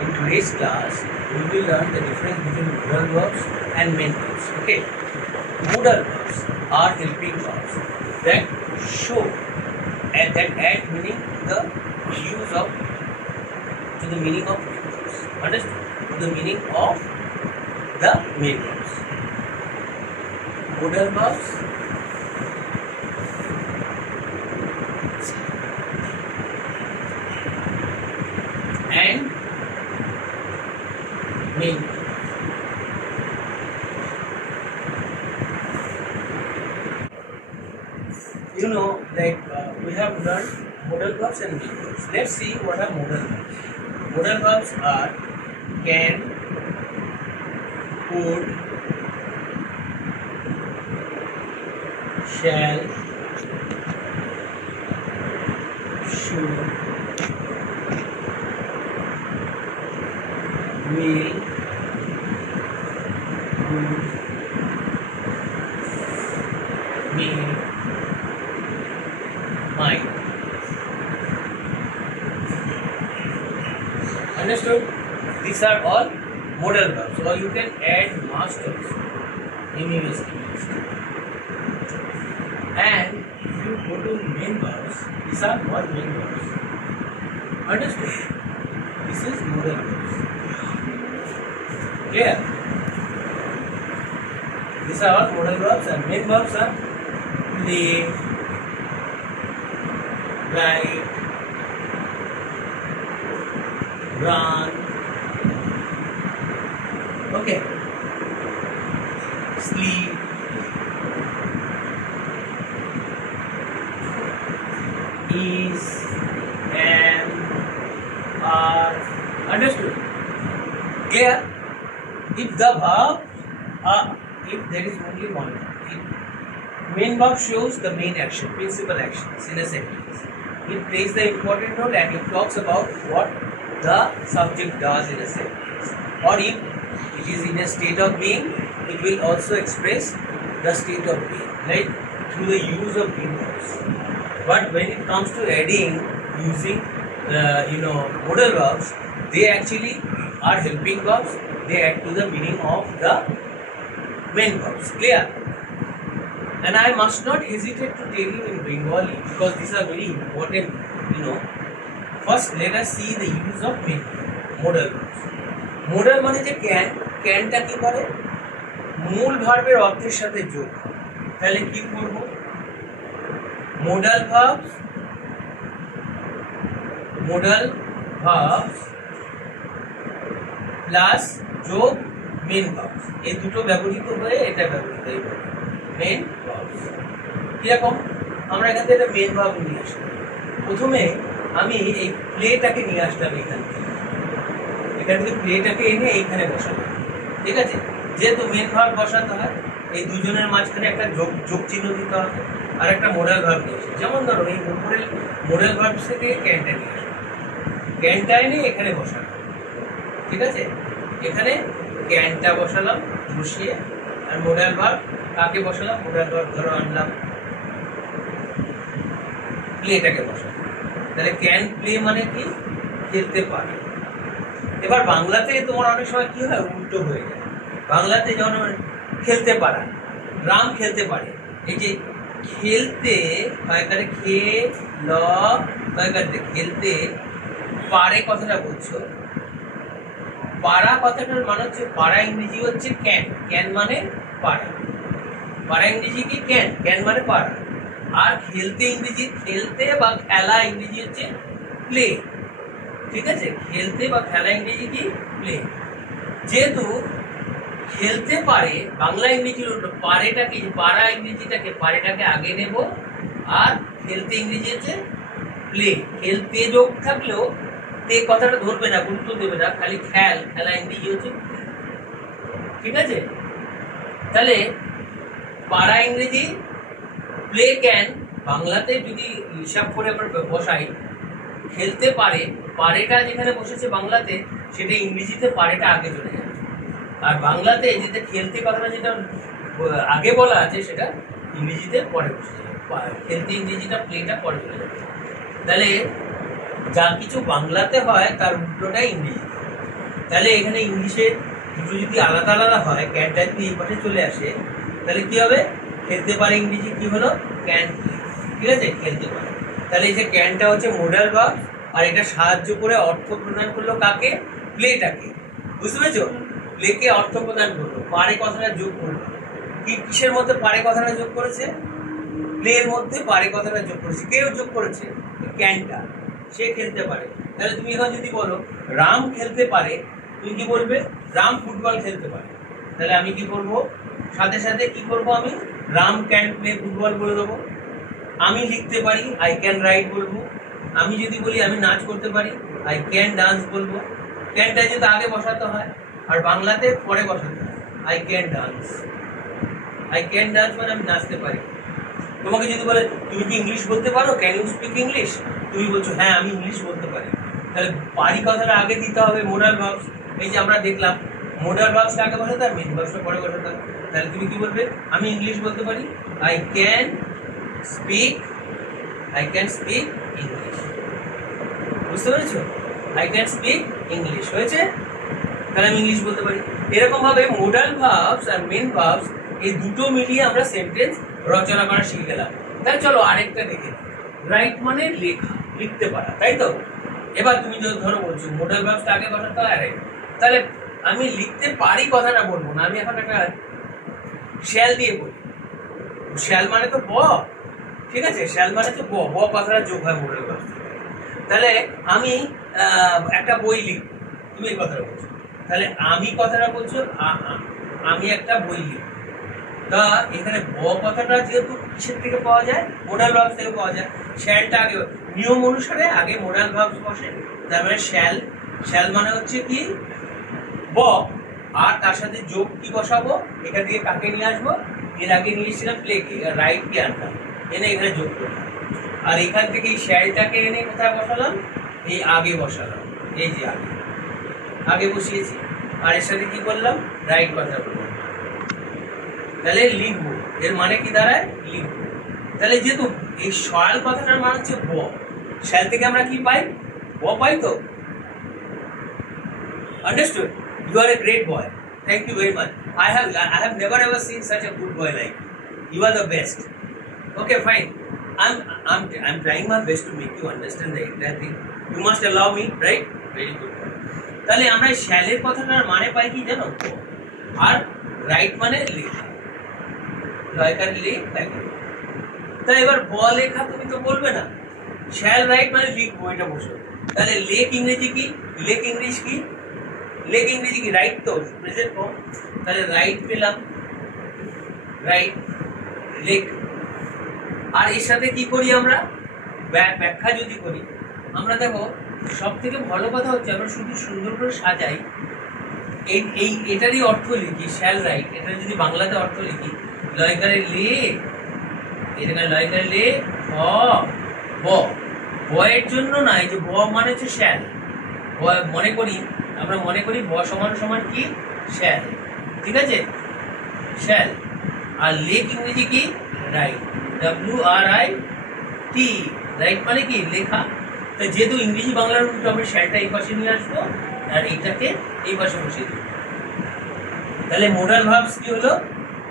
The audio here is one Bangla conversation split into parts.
In today's class, we will learn the difference between modal verbs and main verbs. Okay, modal verbs are helping verbs that show and that add meaning to the use of to the meaning of main verbs. Understood? To the meaning of the main verbs. Modal verbs and main verbs. You know, like we have learned modal verbs and main verbs. Let's see what are modal verbs. Modal verbs are can, could, shall, should, will, would, may, might. Understood? These are all modal verbs, or you can add must also. MUST. And if you go to main verbs, these are what main verbs. Understood? This is modal verbs. Clear? These are all modal verbs, and main verbs are play, write, run, okay, sleep, is, am, are. Understood? Clear? If the verb, if there is only one verb, main verb shows the main action, principal actions in a sentence. It plays the important role and it talks about what the subject does in a sentence. Or if it is in a state of being, it will also express the state of being, right? Through the use of main verbs. But when it comes to adding using modal verbs, they actually are helping verbs. They add to the meaning of the main verbs. Clear? And I must not hesitate to tell you in Bengali because these are very important, First, let us see the use of main modal verbs. Modal মানে যে ক্যানটা কি করে মূল ভার্বের অর্থের সাথে যোগ। তাহলে কি করব? modal verbs প্লাস যোগ মেন ভার্বস, এই দুটো ব্যবহৃত হয়ে এটা ব্যবহৃত হবে মেন ভার্বস। কিরকম? আমরা এখান থেকে একটা মেন ভার্ব নিয়ে আসলাম। প্রথমে আমি এই প্লেটাকে নিয়ে আসলাম এখান থেকে প্লেটাকে এনে এইখানে বসালাম। ঠিক আছে? যেহেতু মেন ভার্ব বসাতে হয়, এই দুজনের মাঝখানে একটা যোগ চিহ্ন দিতে হবে আর একটা মোডাল ভার্ব নিয়ে আসে। যেমন ধরো এই উপরের মোডাল ভার্ব থেকে ক্যানটা নিয়ে আসলাম, ক্যানটা এনে এখানে বসালাম। ঠিক আছে? এখানে ক্যানটা বসালাম বসিয়ে, আর মোডাল ভার্ব কাকে বসালাম? মোডাল ভার্ব ধরো আনলাম প্লেটাকে বসালাম। তাহলে ক্যান প্লে মানে কি? খেলতে পারে। এবার বাংলাতে তোমার অনেক সময় কি হয়, উল্টো হয়ে যায়। বাংলাতে যেমন খেলতে পারা, রাম খেলতে পারে, এই যে খেলতে এখানে খেলতে পারে কথাটা বলছো, পারা কথাটার মানে হচ্ছে পারা ইংরেজি হচ্ছে ক্যান, ক্যান মানে পারা, পারা ইংরেজি কি ক্যান, ক্যান মানে পারা। আর খেলতে ইংরেজি, খেলতে বা খেলা ইংরেজি হচ্ছে প্লে। ঠিক আছে? খেলতে বা খেলা ইংরেজি কি প্লে। যেহেতু খেলতে পারে, বাংলা ইংরেজি পারেটাকে, পারা ইংরেজিটাকে, পারেটাকে আগে নেব, আর খেলতে ইংরেজি হচ্ছে প্লে। খেলতে যোগ থাকলেও তে কথাটা ধরবে না, গুরুত্ব দেবে না, খালি খেলা ইংরেজি হচ্ছে। ঠিক আছে? তাহলে পারা ইংরেজি প্লে ক্যান, বাংলাতে যদি হিসাব করে আমরা বসাই, খেলতে পারে, পারেটা যেখানে বসেছে বাংলাতে, সেটা ইংরেজিতে পারেটা আগে চলে যাবে। আর বাংলাতে যেটা খেলতে কথাটা যেটা আগে বলা আছে সেটা ইংরেজিতে পরে বসে যাবে, খেলতে ইংরেজিটা প্লেটা পরে চলে যাবে। তাহলে যা কিছু বাংলাতে হয় তার উল্টোটা ইংরেজিতে। তাহলে এখানে ইংলিশে দুটো যদি আলাদা আলাদা হয়, ক্যানটা যদি এই পাশে চলে আসে, তাহলে কি হবে? খেলতে পারে ইংরেজি কি হলো? ক্যান। ঠিক আছে, খেলতে পারে। তাহলে এই যে ক্যানটা হচ্ছে মোডাল ভার্ব, আর এটা সাহায্য করে অর্থ প্রদান করলো কাকে? প্লেটাকে। বুঝতে পেরেছো? প্লেকে অর্থ প্রদান করলো, পারে কথাটা যোগ করলো। কিসের মধ্যে পারে কথাটা যোগ করেছে? প্লের মধ্যে পারে কথাটা যোগ করেছে। কেউ যোগ করেছে? ক্যানটা। সে খেলতে পারে। তাহলে তুমি এখন যদি বলো রাম খেলতে পারে, তুমি কি বলবে? রাম ফুটবল খেলতে পারে। তাহলে আমি কি করবো? সাথে সাথে কি করবো? আমি রাম ক্যান প্লে ফুটবল বলে দেবো। আমি লিখতে পারি, আই ক্যান রাইট বলবো। আমি যদি বলি আমি নাচ করতে পারি, আই ক্যান ডান্স বলবো। ক্যানটা যদি আগে বসাতে হয়, আর বাংলাতে পরে বসাতে হয়। I can dance. I can dance মানে আমি নাচতে পারি। তোমাকে যদি বলে তুমি কি ইংলিশ বলতে পারো, ক্যান ইউ স্পিক ইংলিশ, তুমি বলছো হ্যাঁ আমি ইংলিশ বলতে পারি। তাহলে পারি কথাটা আগে দিতে হবে মোডাল ভার্বস। এই যে আমরা দেখলাম মোডাল ভার্বসটা আগে বসাতে হবে, মেইন ভার্বসটা পরে বসাতে হবে। তাহলে তুমি কি বলবে? আমি ইংলিশ বলতে পারি, আই ক্যান স্পিক ইংলিশ। বুঝতে পেরেছো? আই ক্যান স্পিক ইংলিশ হয়েছে, তাহলে আমি ইংলিশ বলতে পারি। এরকম ভাবে modal verbs are main verbs এই দুটো মিলিয়ে আমরা সেন্টেন্স রচনা করা শিখে গেলাম। তাহলে চলো আরেকটা দেখে। রাইট মানে লেখা, লিখতে পারা, তাই তো? এবার তুমি যদি ধরো বলছো মোডাল ভার্বসটা আগে বসাতে হয়, তাহলে আমি লিখতে পারি কথাটা বলবো না, আমি এখন একটা শ্যাল দিয়ে বলি। শ্যাল মানে তো ব, ঠিক আছে? শ্যাল মানে তো ব কথাটা যোগ হয় মোডাল ভার্বস। তাহলে আমি একটা বই লিখবো, তুমি এই কথাটা বলছো। তাহলে আমি কথাটা বলছো, আমি একটা বই লিখবো। তা এখানে ব কথাটা যেহেতু কিসের থেকে পাওয়া যায়? মোডাল ভার্বস থেকে পাওয়া যায়। শ্যালটা আগে, নিয়ম অনুসারে আগে মোডাল ভার্বস বসে, তার মানে শ্যাল মানে হচ্ছে কি ব, আর তার সাথে যোগ কি বসাবো? এখান থেকে কাকে নিয়ে আসবো? এর আগে নিয়ে এসেছিলাম প্লেকে, রাইট কে আনলাম, এনে এখানে যোগ করলাম। আর এখান থেকে এই শ্যালটাকে এনে কোথায় বসালাম? এই আগে বসালাম, এই যে আগে বসিয়েছি। আর এর সাথে কি করলাম? রাইট কথা বললাম। তাহলে লিখবো, এর মানে কি দাঁড়ায়? লিখবো। তাহলে যেহেতু এই শ্যাল কথাটার মানে হচ্ছে ব, শ্যাল থেকে আমরা কি পাই? ব পাই তো। Understood? You are a great boy. Thank you very much. I have never ever seen such a good boy like you. You are the best. Okay, fine. I'm trying my best to make you understand the entire thing. You must allow me, right? Very good. তাহলে আমরা শ্যালের কথাটার মানে পাই কি জানো? আর রাইট মানে লেখা, লয়কার লেখা। তাহলে এবার ব লেখা তুমি তো বলবে না, শ্যাল রাইট মানে লিখবো, এটা বসো। তাহলে লেখ ইংরেজি কি? লেখ ইংলিশ কি? লেখ ইংরেজি কি? রাইট তো, প্রেজেন্ট ফর্ম। তাহলে রাইট পেলাম, রাইট লেখ। আর এর সাথে কি করি আমরা? ব্যাখ্যা যদি করি, আমরা দেখো সব থেকে ভালো কথা হচ্ছে আমরা শুধু সুন্দর করে সাজাই, এটারই অর্থ লিখি শ্যাল রাইট। এটা যদি বাংলাতে অর্থ লিখি, লয়কারে লে, এখানে লয়কারে লে ব, বয়ের জন্য না, এই যে ব মানে হচ্ছে শ্যাল। আমরা মনে করি ব সমান সমান কি? শ্যাল, ঠিক আছে? শ্যাল। আর লেখ ইংরেজি কি? Right, WRIT। রাইট মানে কি? লেখা। তো যেহেতু ইংরেজি বাংলার উল্টো, আমরা শ্যালটা এই পাশে নিয়ে আসবো আর এইটাকে এই পাশে বসিয়ে দেবো। তাহলে মোডাল ভার্বস কি হলো?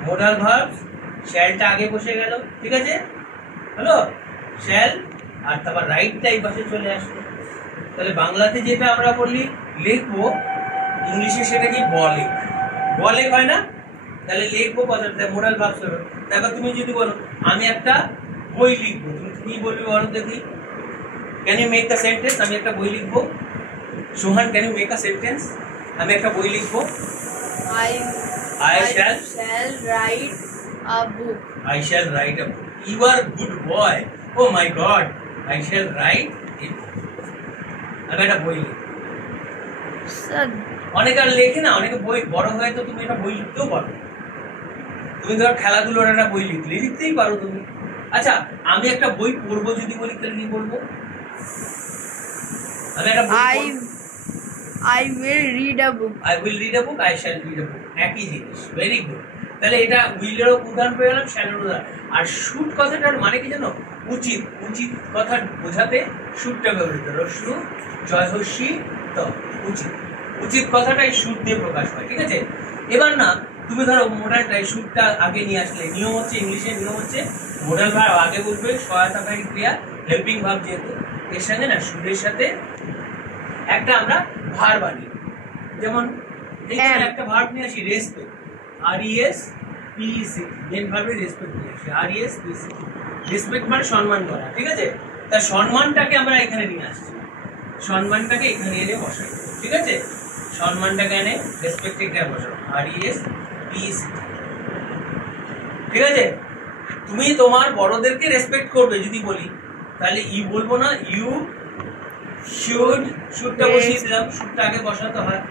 মোডাল ভার্বস শ্যালটা আগে বসে গেল, ঠিক আছে? হলো শ্যাল, আর তারপর রাইটটা এই পাশে চলে আসলো। তাহলে বাংলাতে যেটা আমরা বললি লিখবো, ইংলিশে সেটা কি? ব লেখ হয় না? তাহলে লিখবো কথাটা মোডাল ভার্বস হলো। তারপর তুমি যদি বলো আমি একটা বই লিখবো, তুমি কি বলবে বলো দেখি? Can you make the sentence? আমি একটা বই লিখবো। Sohan, can you make a sentence? আমি একটা বই লিখবো। I shall write a book. I shall write a book. You are good boy. Oh my God. I shall write a book. আমি একটা বই লিখবো। অনেকে আর লেখে না, অনেকে বই বড় হয় তো তুমি একটা বই লিখতেও পারো। তুমি ধরো খেলাধুলোর একটা বই লিখতেই পারো তুমি। আচ্ছা, আমি একটা বই পড়বো যদি বলি, তাহলে কি বলবো? আমি একটা বই I will read a book. I will read a book. I shall read a book. একই জিনিস। Very good. তাহলে এটা উইলেরও উদাহরণ পেয়ে গেলাম, শ্যালের উদাহরণ। আর শুট কথাটার মানে কি জানো? উচিত। উচিত কথা বোঝাতে শুটটা ব্যবহৃত। রস্যু জয়হস্যি ত, উচিত। উচিত কথাটা এই শুড দিয়ে প্রকাশ হয়, ঠিক আছে। এবার না তুমি ধরো মোডালটা শুডটা আগে নিয়ে আসলে, নিয়ম হচ্ছে ইংলিশের নিয়ম হচ্ছে মোডাল ভার্ব আগে বসবে, সহায়তাকারী ক্রিয়া হেল্পিং ভার্ব যেহেতু, এর সঙ্গে না শুডের সাথে একটা আমরা ভার্ব আনি। যেমন এইখানে একটা ভার্ব নিয়ে আসি রেসপেক্ট, RESPECT, মেন ভার্বে রেসপেক্ট নিয়ে আসি, RESPECT। রেসপেক্ট মানে সম্মান করা, ঠিক আছে। তার সম্মানটাকে আমরা এখানে নিয়ে আসছি, সম্মানটাকে এখানে এনে বসাই, ঠিক আছে। সম্মানটাকে এনে রেসপেক্ট এখানে বসাবো, RESPECT, ঠিক আছে। তুমি তোমার বড়দেরকে রেসপেক্ট করবে যদি বলি, তাহলে ইউ বলবো না, ইউ শুড, শুডটা বসিয়ে দিলাম, শুডটা আগে বসাতে হয়।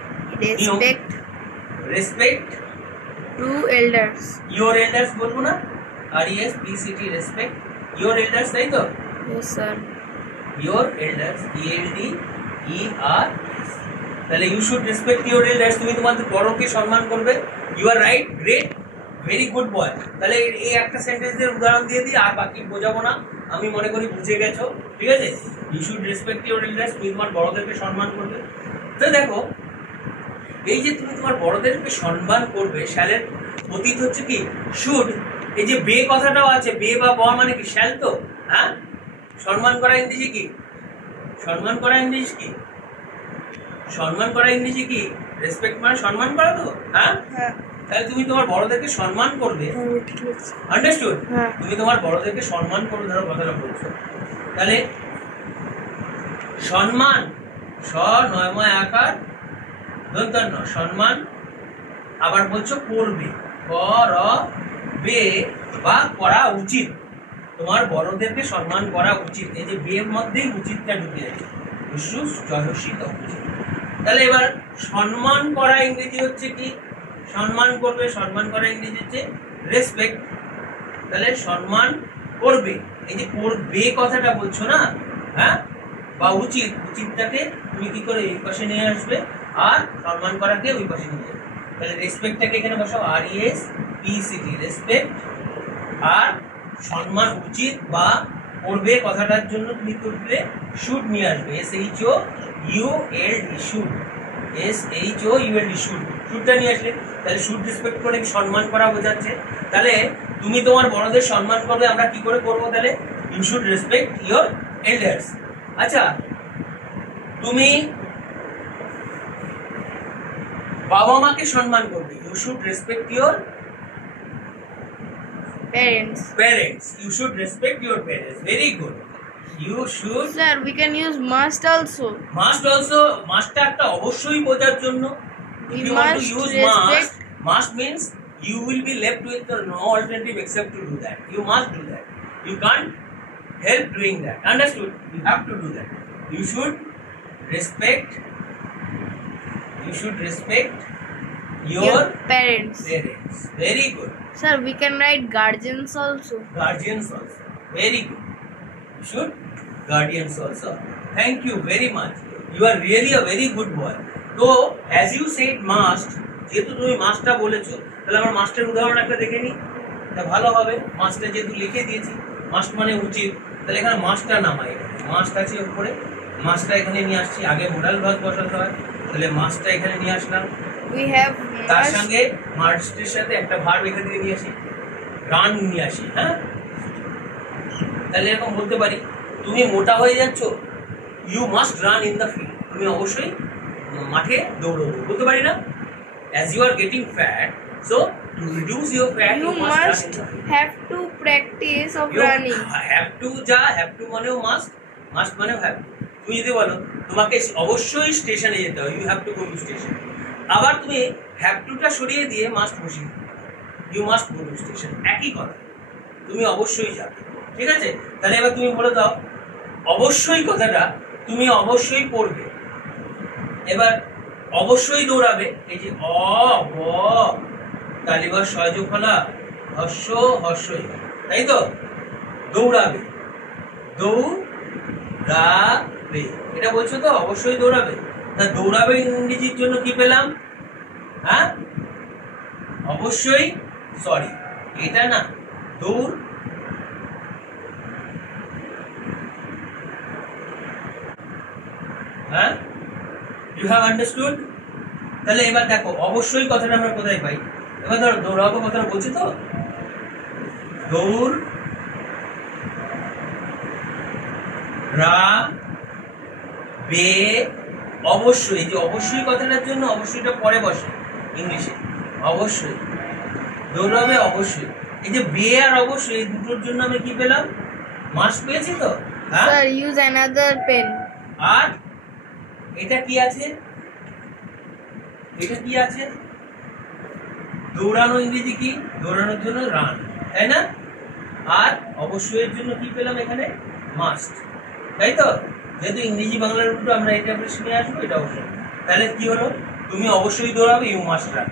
Respect to elders, your elders বলবো না, RESPECT, রেসপেক্ট ইয়োর এল্ডার্স, তাই তো। Yes sir. Your elders, ELDERS, তাহলে you should respect your elders, তুমি তোমাদের বড়কে সম্মান করবে। You are right, great, very good boy. তাহলে এই একটা সেন্টেন্সের উদাহরণ দিয়ে দিই, আর বাকি বোঝাবো না, আমি মনে করি বুঝে গেছো, ঠিক আছে। You should respect your elders, তুমি তোমার বড়দেরকে সম্মান করবে। তো দেখো এই যে তুমি তোমার বড়দেরকে সম্মান করবে, শ্যালের অতীত হচ্ছে কি শুড। এই যে বে কথাটাও আছে, বে বা ব মানে কি শ্যাল তো, হ্যাঁ। সম্মান করা ইংরেজি কি, সম্মান করা ইংরেজি কি, সম্মান করা ইংরেজি কি, রেসপেক্ট মানে সম্মান করা তো, হ্যাঁ। তাহলে তুমি তোমার বড়দেরকে সম্মান করবে, আন্ডারস্টুড। তুমি তোমার বড়দেরকে সম্মান করবে, ধরো কথাটা বলছো, তাহলে সম্মান, স নয়ময় আকার দন্তন্য, সম্মান। আবার বলছো করবে, করবে বা করা উচিত, তোমার বড়দেরকে সম্মান করা উচিত। এই যে বের মধ্যেই উচিতটা ঢুকে যাচ্ছে, উচিত। তাহলে এবার সম্মান করা ইংরেজি হচ্ছে কি, সম্মান করবে, সম্মান করা ইংরেজি হচ্ছে রেসপেক্ট। তাহলে সম্মান করবে, এই যে করবে কথাটা বলছো না, হ্যাঁ, বা উচিত, উচিতটাকে তুমি কি করে এই পাশে নিয়ে আসবে, আর সম্মান করাকে ওই পাশে নিয়ে যাবে। তাহলে রেসপেক্টটাকে এখানে বসাও, RESPECT, রেসপেক্ট। আর সম্মান উচিত বা করবে কথাটার জন্য তুমি করবে শুড নিয়ে আসবে, SHOULD, শুড, SHOULD, শুড, শুডটা নিয়ে আসলে তাহলে শুড রেসপেক্ট করে সম্মান করা বোঝাচ্ছে। তাহলে তুমি তোমার বড়দের সম্মান করবে, আমরা কি করে করবো, তাহলে you should respect your elders. আচ্ছা, তুমি বাবা মাকে সম্মান করবে, you should respect your parents, you should respect your parents, very good, you should। Sir, we can use must also, must একটা অবশ্যই বোঝার জন্য। If you want to use must means you will be left with no alternative except to do that, you must do that, you can't help doing that, understood, you have to do that, you should respect your parents, very good. Sir, we can write guardians also, very good, you should guardians also, thank you very much, you are really a very good boy. So as you said must, যেহেতু তুমি মাস্টটা বলেছো, তাহলে আমার মাস্টের উদাহরণ একটা দেখে নি, তা ভালো হবে। মাস্টটা যেহেতু লিখে দিয়েছি, মাস্ট মানে উচিত, তাহলে এখানে মাস্টটা নামাই, মাস্ট আছে উপরে, মাস্টটা এখানে নিয়ে আসছি, আগে মোডাল ভার্ব বসাতে হয়, তাহলে মাস্টটা এখানে নিয়ে আসলাম। we have তার সঙ্গে মাস্টের সাথে একটা ভার্ব এখান থেকে নিয়ে আসি, রান নিয়ে আসি, হ্যাঁ। তাহলে এরকম বলতে পারি, তুমি মোটা হয়ে যাচ্ছ, you must run in the field, তুমি অবশ্যই মাঠে দৌড়বে, বলতে পারি না। as you are getting fat, so to reduce your fat you must have to practice of running, have to যা have to মানেও must মানেও have to। তুমি যদি বলো তোমাকে অবশ্যই স্টেশনে যেতে হবে, you have to go to station, আবার তুমি হ্যাভ টুটা সরিয়ে দিয়ে মাস্ট বসিয়ে you must go to station, একই কথা, তুমি অবশ্যই যাবে, ঠিক আছে। তাহলে এবার তুমি বলে দাও অবশ্যই কথাটা তুমি অবশ্যই পড়বে, এবার অবশ্যই দৌড়াবে, এই যে ব তালিবার সহযোগ ফলা হর্ষই, তাই তো, দৌড়াবে, দৌড়াবে, এটা বলছো তো, অবশ্যই দৌড়াবে। তা দৌড়াবে ইংরেজির জন্য কি পেলাম, হ্যাঁ, অবশ্যই, সরি এটা না, দৌড়, হ্যাঁ, you have understood, তাহলে এবার দেখো অবশ্যই কথাটা আমরা কোথায় পাই। এবার ধরো দৌড়াবো কথাটা বলছি তো, দৌড় রা বে, অবশ্যই। যে অবশ্যই কথাটার জন্য অবশ্যইটা পরে বসে ইংলিশে, অবশ্যই দৌড়াবে অবশ্যই। এই যে বে আর অবশ্যই এই দুটোর জন্য আমি কি পেলাম, মাস্ট পেয়েছি তো। হ্যাঁ, Sir, use another pen. আর এটা কি আছে, এটা কি আছে, দৌড়ানো ইংরেজি কি, দৌড়ানোর জন্য রান, তাই না? আর অবশ্যই এর জন্য কি পেলাম এখানে, মাস্ট, তাই তো? যেহেতু ইংরেজি বাংলার উল্টো আমরা এটা শিখে আসবো, এটা অবশ্যই। তাহলে কি হলো, তুমি অবশ্যই দৌড়াবে, ইউ মাস্ট রান।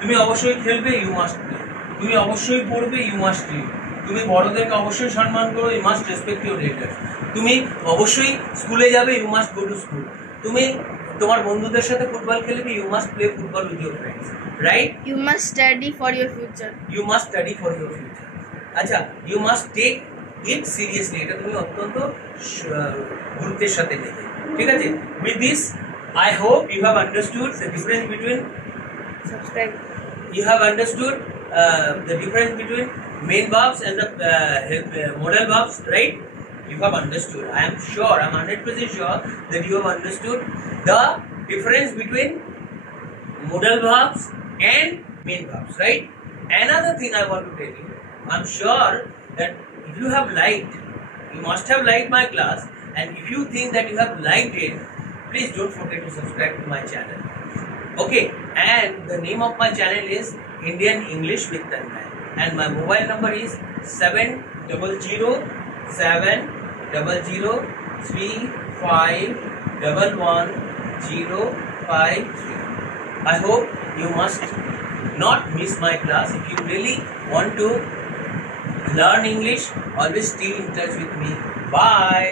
তুমি অবশ্যই খেলবে, ইউ মাস্ট প্লে। তুমি অবশ্যই পড়বে, ইউ মাস্ট রিড। তুমি বড়দেরকে অবশ্যই সম্মান করো, you must respect your elders. তুমি অবশ্যই স্কুলে যাবে, you must go to school. তুমি তোমার বন্ধুদের সাথে ফুটবল খেলবে, you must play football with your friends, right? You must study for your future. You must study for your future. আচ্ছা, you must take it seriously, এটা তুমি অত্যন্ত গুরুত্বের সাথে নেবে, ঠিক আছে? With this I hope you have understood the difference between, Subscribe. you have understood the difference between main verbs and the modal verbs, right? You have understood. I am sure, I am 100% sure that you have understood the difference between modal verbs and main verbs, right? Another thing I want to tell you, I am sure that if you have liked, you must have liked my class, and if you think that you have liked it, please don't forget to subscribe to my channel. Okay, and the name of my channel is Indian English with Tanmay, and my mobile number is 700-735-11053. I hope you must not miss my class. If you really want to learn English, always stay in touch with me. Bye.